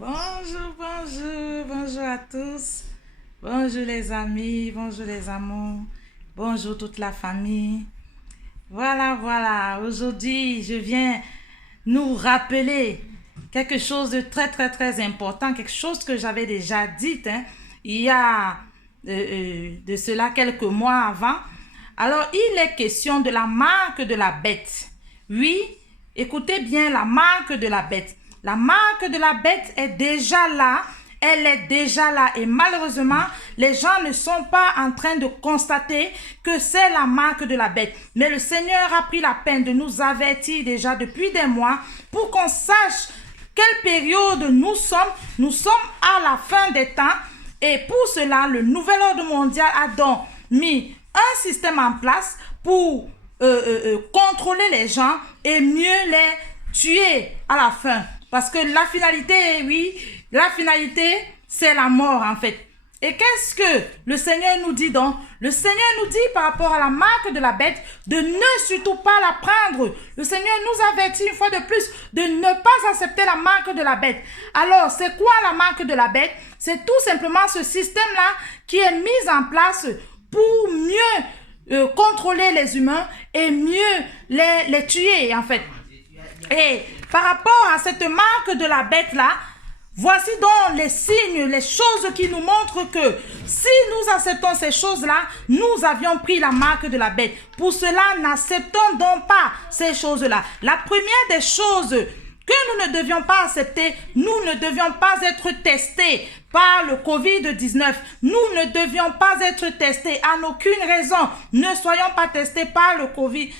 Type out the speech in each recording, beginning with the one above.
Bonjour, bonjour, bonjour à tous. Bonjour les amis, bonjour les amours, bonjour toute la famille. Voilà. Aujourd'hui, je viens nous rappeler quelque chose de très important, quelque chose que j'avais déjà dit il y a de cela quelques mois avant. Alors, il est question de la marque de la bête. Oui, écoutez bien la marque de la bête. La marque de la bête est déjà là. Elle est déjà là et malheureusement, les gens ne sont pas en train de constater que c'est la marque de la bête. Mais le Seigneur a pris la peine de nous avertir déjà depuis des mois pour qu'on sache quelle période nous sommes. Nous sommes à la fin des temps et pour cela, le nouvel ordre mondial a donc mis un système en place pour contrôler les gens et mieux les tuer à la fin. Parce que la finalité, oui, la finalité, c'est la mort en fait. Et qu'est-ce que le Seigneur nous dit donc? Le Seigneur nous dit par rapport à la marque de la bête de ne surtout pas la prendre. Le Seigneur nous avertit une fois de plus de ne pas accepter la marque de la bête. Alors, c'est quoi la marque de la bête? C'est tout simplement ce système-là qui est mis en place pour mieux contrôler les humains et mieux les tuer en fait. Et par rapport à cette marque de la bête-là, voici donc les signes, les choses qui nous montrent que si nous acceptons ces choses-là, nous avions pris la marque de la bête. Pour cela, n'acceptons donc pas ces choses-là. La première des choses que nous ne devions pas accepter, nous ne devions pas être testés par le Covid-19. Nous ne devions pas être testés en aucune raison. Ne soyons pas testés par le Covid.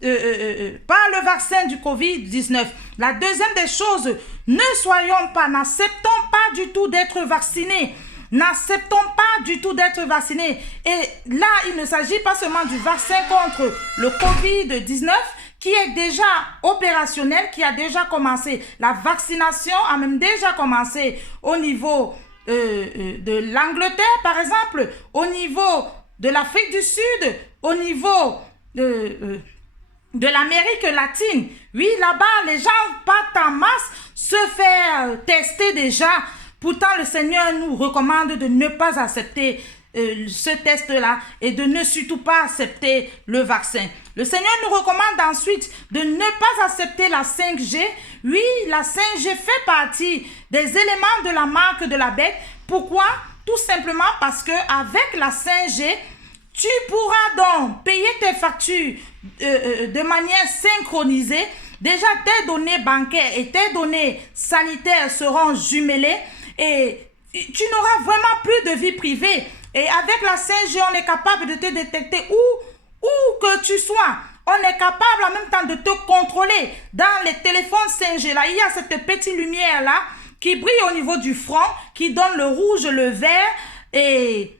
Par le vaccin du Covid-19. La deuxième des choses, n'acceptons pas du tout d'être vaccinés. N'acceptons pas du tout d'être vaccinés. Et là, il ne s'agit pas seulement du vaccin contre le Covid-19 qui est déjà opérationnel, qui a déjà commencé. La vaccination a même déjà commencé au niveau de l'Angleterre, par exemple, au niveau de l'Afrique du Sud, au niveau de l'Amérique latine. Oui, là-bas, les gens partent en masse se faire tester déjà. Pourtant, le Seigneur nous recommande de ne pas accepter ce test-là et de ne surtout pas accepter le vaccin. Le Seigneur nous recommande ensuite de ne pas accepter la 5G. Oui, la 5G fait partie des éléments de la marque de la bête. Pourquoi? Tout simplement parce qu'avec la 5G, tu pourras donc payer tes factures de manière synchronisée. Déjà, tes données bancaires et tes données sanitaires seront jumelées et tu n'auras vraiment plus de vie privée. Et avec la 5G, on est capable de te détecter où que tu sois. On est capable en même temps de te contrôler. Dans les téléphones 5G, là, il y a cette petite lumière-là qui brille au niveau du front, qui donne le rouge, le vert et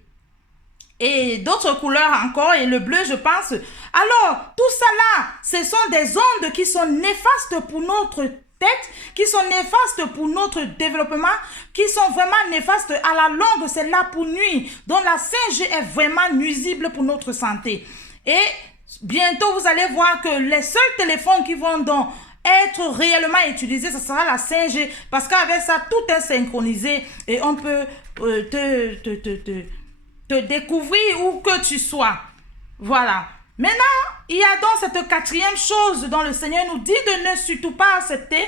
d'autres couleurs encore, et le bleu, je pense. Alors, tout ça là, ce sont des ondes qui sont néfastes pour notre tête, qui sont néfastes pour notre développement, qui sont vraiment néfastes à la longue, c'est là pour nuire. Donc, la 5G est vraiment nuisible pour notre santé. Et bientôt, vous allez voir que les seuls téléphones qui vont donc être réellement utilisés, ce sera la 5G, parce qu'avec ça, tout est synchronisé et on peut te découvrir où que tu sois. Voilà. Maintenant, il y a donc cette quatrième chose dont le Seigneur nous dit de ne surtout pas accepter,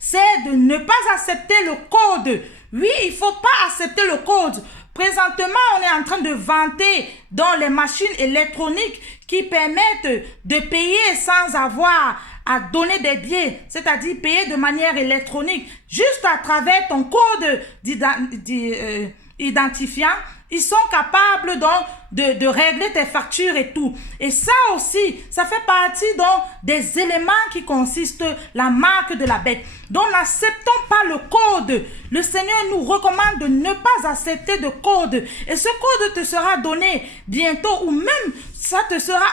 c'est de ne pas accepter le code. Oui, il ne faut pas accepter le code. Présentement, on est en train de vanter dans les machines électroniques qui permettent de payer sans avoir à donner des billets, c'est-à-dire payer de manière électronique, juste à travers ton code identifiant. Ils sont capables donc de régler tes factures et tout. Et ça aussi, ça fait partie donc des éléments qui consistent la marque de la bête. Donc n'acceptons pas le code. Le Seigneur nous recommande de ne pas accepter de code. Et ce code te sera donné bientôt ou même ça te sera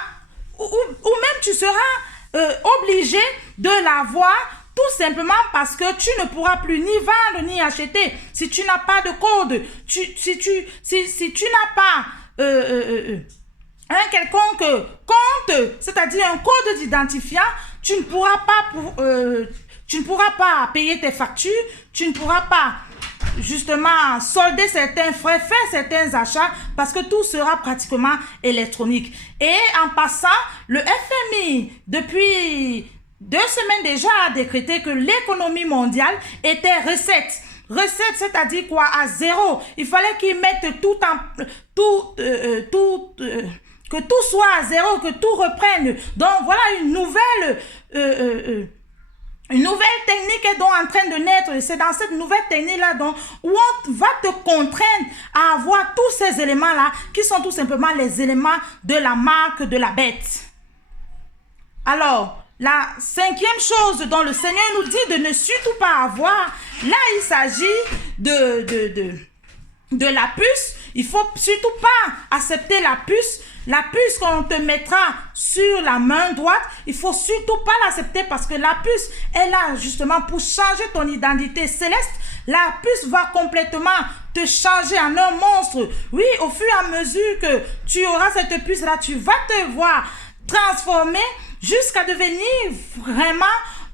ou même tu seras obligé de l'avoir. Tout simplement parce que tu ne pourras plus ni vendre ni acheter si tu n'as pas de code. Si tu n'as pas un quelconque compte, c'est-à-dire un code d'identifiant, tu ne pourras pas Tu ne pourras pas payer tes factures, tu ne pourras pas justement solder certains frais, faire certains achats parce que tout sera pratiquement électronique. Et en passant, le FMI, depuis 2 semaines déjà, a décrété que l'économie mondiale était recette. Recette, c'est-à-dire quoi? À zéro. Il fallait qu'ils mettent que tout soit à zéro, que tout reprenne. Donc voilà une nouvelle technique est donc en train de naître. C'est dans cette nouvelle technique-là où on va te contraindre à avoir tous ces éléments-là qui sont tout simplement les éléments de la marque de la bête. Alors, la 5e chose dont le Seigneur nous dit de ne surtout pas avoir, là il s'agit de la puce. Il ne faut surtout pas accepter la puce. La puce qu'on te mettra sur la main droite, il ne faut surtout pas l'accepter parce que la puce est là justement pour changer ton identité céleste. La puce va complètement te changer en un monstre. Oui, au fur et à mesure que tu auras cette puce-là, tu vas te voir transformer jusqu'à devenir vraiment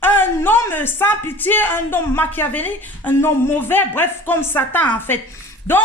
un homme sans pitié, un homme machiavélique, un homme mauvais, bref, comme Satan en fait. Donc,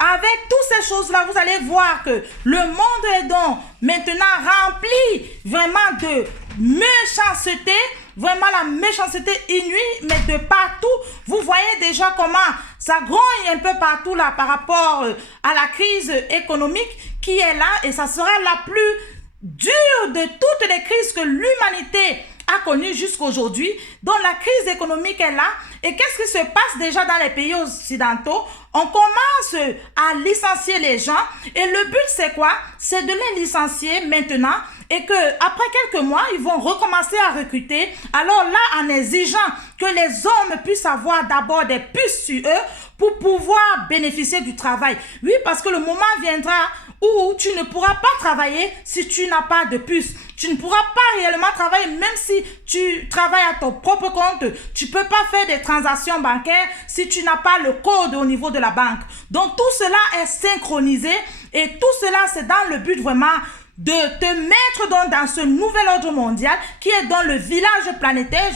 avec toutes ces choses-là, vous allez voir que le monde est donc maintenant rempli vraiment de méchanceté, vraiment la méchanceté inouïe, mais de partout. Vous voyez déjà comment ça grogne un peu partout là par rapport à la crise économique qui est là et ça sera la plus dure de toutes les crises que l'humanité a connues jusqu'à aujourd'hui. Donc la crise économique est là. Et qu'est-ce qui se passe déjà dans les pays occidentaux? On commence à licencier les gens et le but c'est quoi? C'est de les licencier maintenant et que après quelques mois, ils vont recommencer à recruter. Alors là, en exigeant que les hommes puissent avoir d'abord des puces sur eux pour pouvoir bénéficier du travail. Oui, parce que le moment viendra où tu ne pourras pas travailler si tu n'as pas de puce. Tu ne pourras pas réellement travailler même si tu travailles à ton propre compte. Tu ne peux pas faire des transactions bancaires si tu n'as pas le code au niveau de la banque. Donc tout cela est synchronisé et tout cela c'est dans le but vraiment de te mettre dans ce nouvel ordre mondial qui est dans le village planétaire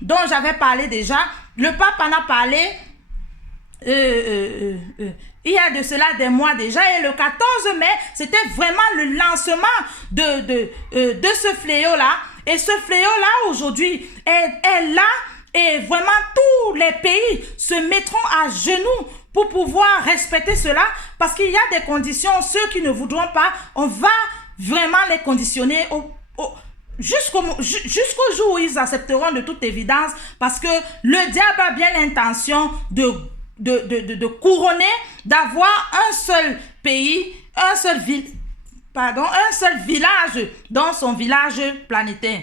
dont j'avais parlé déjà. Le pape en a parlé il y a de cela des mois déjà et le 14 mai, c'était vraiment le lancement de ce fléau-là. Et ce fléau-là, aujourd'hui, est là et vraiment tous les pays se mettront à genoux pour pouvoir respecter cela parce qu'il y a des conditions. Ceux qui ne voudront pas, on va vraiment les conditionner jusqu'au jour où ils accepteront de toute évidence parce que le diable a bien l'intention de couronner, d'avoir un seul pays, un seul village dans son village planétaire.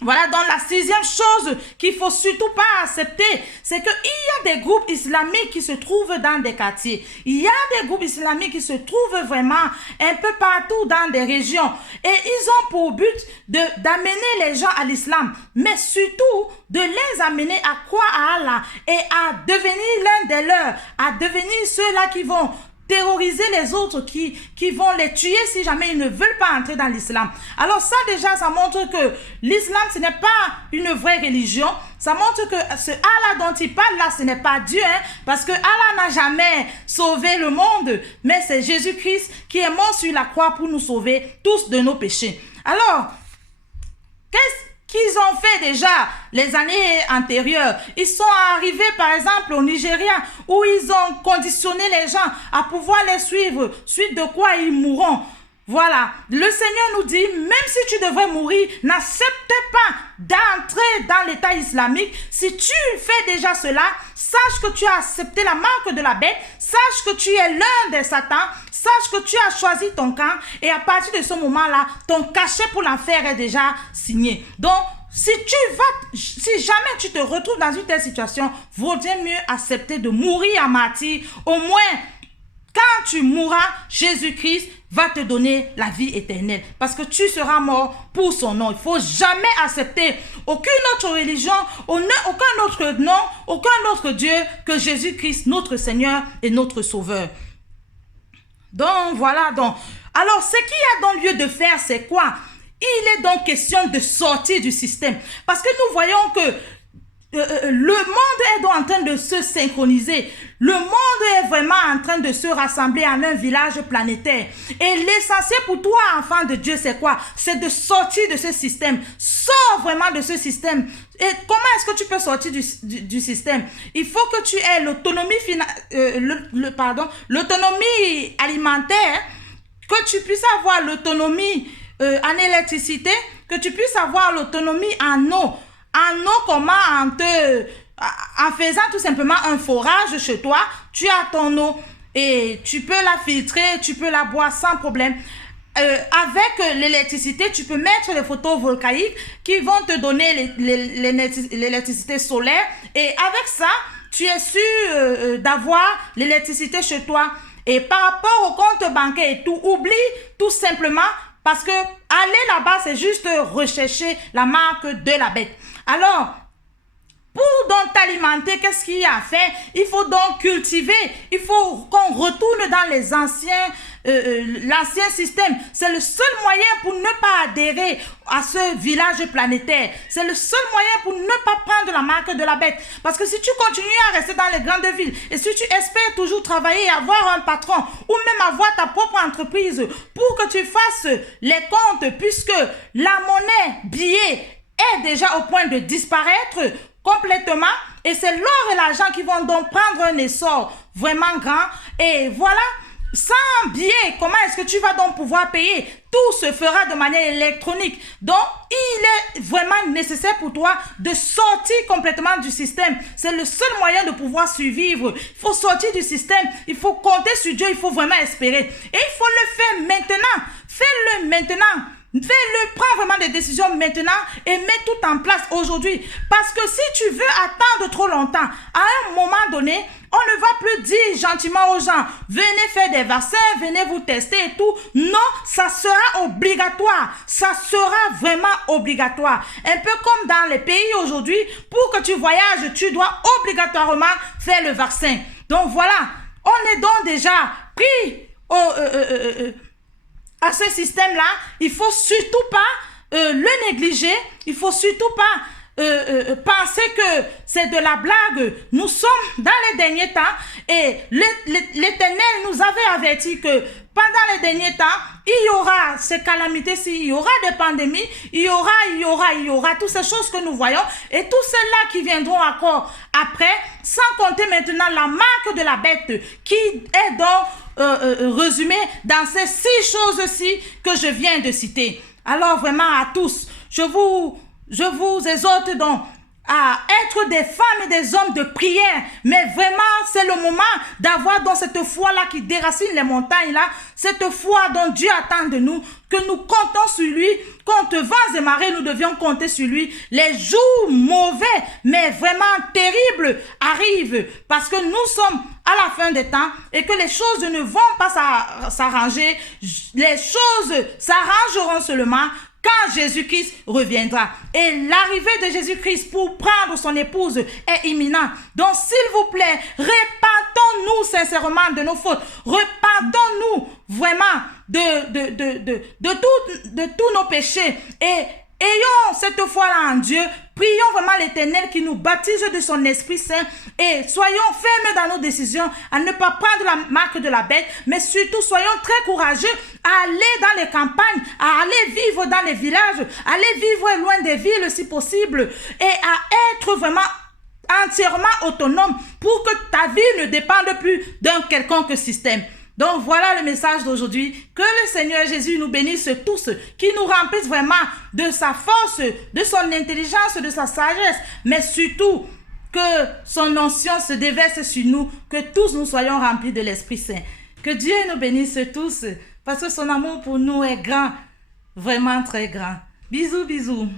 Voilà donc la 6e chose qu'il ne faut surtout pas accepter, c'est qu'il y a des groupes islamiques qui se trouvent dans des quartiers. Il y a des groupes islamiques qui se trouvent vraiment un peu partout dans des régions. Et ils ont pour but d'amener les gens à l'islam, mais surtout de les amener à croire à Allah et à devenir l'un des leurs, à devenir ceux-là qui vont terroriser les autres, qui vont les tuer si jamais ils ne veulent pas entrer dans l'islam. Alors ça déjà, ça montre que l'islam, ce n'est pas une vraie religion. Ça montre que ce Allah dont il parle là, ce n'est pas Dieu, parce que Allah n'a jamais sauvé le monde, mais c'est Jésus-Christ qui est mort sur la croix pour nous sauver tous de nos péchés. Alors, qu'est-ce qu'ils ont fait déjà les années antérieures? Ils sont arrivés par exemple au Nigeria où ils ont conditionné les gens à pouvoir les suivre, suite de quoi ils mourront. Voilà, le Seigneur nous dit, même si tu devrais mourir, n'accepte pas d'entrer dans l'État islamique. Si tu fais déjà cela, sache que tu as accepté la marque de la bête, sache que tu es l'un des satans, sache que tu as choisi ton camp et à partir de ce moment-là, ton cachet pour l'enfer est déjà signé. Donc, si jamais tu te retrouves dans une telle situation, vaudrait mieux accepter de mourir en martyr. Au moins, quand tu mourras, Jésus-Christ va te donner la vie éternelle parce que tu seras mort pour son nom. Il ne faut jamais accepter aucune autre religion, aucun autre nom, aucun autre Dieu que Jésus-Christ, notre Seigneur et notre Sauveur. Donc, voilà. Donc, alors, ce qu'il y a dans lieu de faire, c'est quoi? il est donc question de sortir du système. Parce que nous voyons que le monde est donc en train de se synchroniser. Le monde est vraiment en train de se rassembler en un village planétaire. Et l'essentiel pour toi, enfant de Dieu, c'est quoi? C'est de sortir de ce système. Sors vraiment de ce système. Et comment est-ce que tu peux sortir du système? Il faut que tu aies l'autonomie l'autonomie alimentaire, que tu puisses avoir l'autonomie en électricité, que tu puisses avoir l'autonomie en eau. En eau, comment? En faisant tout simplement un forage chez toi, tu as ton eau et tu peux la filtrer, tu peux la boire sans problème. Avec l'électricité, tu peux mettre les photovoltaïques qui vont te donner l'électricité solaire et avec ça, tu es sûr d'avoir l'électricité chez toi. Et par rapport au compte bancaire et tout, oublie tout simplement parce que aller là-bas, c'est juste rechercher la marque de la bête. Alors, pour donc t'alimenter, qu'est-ce qu'il y a à faire? Il faut donc cultiver. Il faut qu'on retourne dans les l'ancien système. C'est le seul moyen pour ne pas adhérer à ce village planétaire. C'est le seul moyen pour ne pas prendre la marque de la bête. Parce que si tu continues à rester dans les grandes villes et si tu espères toujours travailler, avoir un patron ou même avoir ta propre entreprise pour que tu fasses les comptes, puisque la monnaie billet est déjà au point de disparaître complètement et c'est l'or et l'argent qui vont donc prendre un essor vraiment grand et voilà, sans billets, comment est-ce que tu vas donc pouvoir payer? Tout se fera de manière électronique. Donc, il est vraiment nécessaire pour toi de sortir complètement du système. C'est le seul moyen de pouvoir survivre. Il faut sortir du système, il faut compter sur Dieu, il faut vraiment espérer. Et il faut le faire maintenant. Fais-le maintenant. Fais-le, prends vraiment des décisions maintenant et mets tout en place aujourd'hui. Parce que si tu veux attendre trop longtemps, à un moment donné, on ne va plus dire gentiment aux gens, venez faire des vaccins, venez vous tester et tout. Non, ça sera obligatoire. Ça sera vraiment obligatoire. Un peu comme dans les pays aujourd'hui, pour que tu voyages, tu dois obligatoirement faire le vaccin. Donc voilà, on est donc déjà pris à ce système-là. Il ne faut surtout pas le négliger. Il ne faut surtout pas penser que c'est de la blague. Nous sommes dans les derniers temps et l'Éternel nous avait averti que pendant les derniers temps, il y aura ces calamités-ci, il y aura des pandémies, il y aura toutes ces choses que nous voyons et tous ceux-là qui viendront encore après, sans compter maintenant la marque de la bête qui est donc résumée dans ces 6 choses-ci que je viens de citer. Alors vraiment à tous, je vous exhorte donc à être des femmes et des hommes de prière, mais vraiment c'est le moment d'avoir donc cette foi-là qui déracine les montagnes-là, cette foi dont Dieu attend de nous, que nous comptons sur lui, contre vents et marées, nous devions compter sur lui. Les jours mauvais, mais vraiment terribles, arrivent, parce que nous sommes à la fin des temps, et que les choses ne vont pas s'arranger, les choses s'arrangeront seulement quand Jésus-Christ reviendra. Et l'arrivée de Jésus-Christ pour prendre son épouse est imminente. Donc, s'il vous plaît, repentons-nous sincèrement de nos fautes. Repentons-nous vraiment de tous nos péchés. Et ayons cette foi-là en Dieu. Prions vraiment l'Éternel qui nous baptise de son Esprit Saint et soyons fermes dans nos décisions à ne pas prendre la marque de la bête, mais surtout soyons très courageux à aller dans les campagnes, à aller vivre dans les villages, à aller vivre loin des villes si possible et à être vraiment entièrement autonome pour que ta vie ne dépende plus d'un quelconque système. Donc voilà le message d'aujourd'hui. Que le Seigneur Jésus nous bénisse tous, qui nous remplisse vraiment de sa force, de son intelligence, de sa sagesse, mais surtout que son onction se déverse sur nous, que tous nous soyons remplis de l'Esprit Saint. Que Dieu nous bénisse tous, parce que son amour pour nous est grand, vraiment très grand. Bisous, bisous.